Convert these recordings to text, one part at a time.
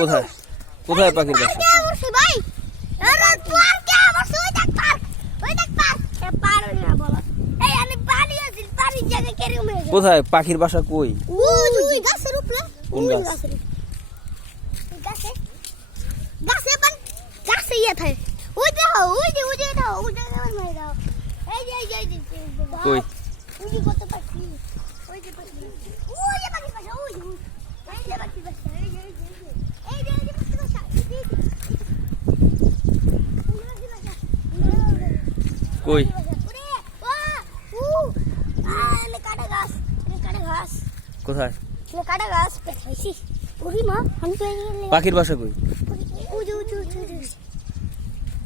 কোথায় কোথায় পাখির বাসা? ভাই পার্কে বসে ওই দেখ পার্ক পার না বলো এই আমি পানি আছে পানির জায়গা কেড়ে মেরে কোথায় পাখির বাসা কই? ওই গাছের উপরে কোন গাছ? গাছে ইয়ে থাকে ওই দেখো ওই যে দাও ওই যে মেরে দাও এই যে কই? ওই যে কত পাখি ওই যে পাখি বাসা ওই যে পাখি বাসা এই যে পাখি বাসা কই? কোথায় পাখির বাসা কই?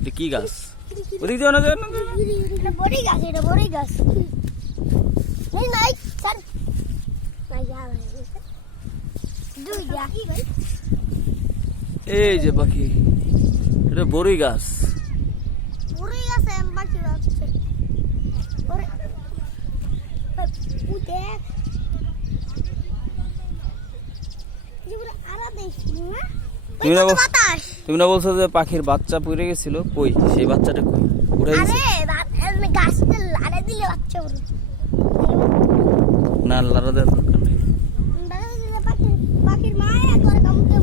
এটা কি গাছ? ওদিক দিয়ে না যায় না। বড়ই গাছ এই যে পাখি, এটা বড়ই গাছ। তুমি না বলছো যে পাখির বাচ্চা পড়ে গেছিল, কই সেই বাচ্চাটা কই? উড়ে গেছে না, লারা দেওয়ার দরকার নেই। পাখির মা একবার কামড়ে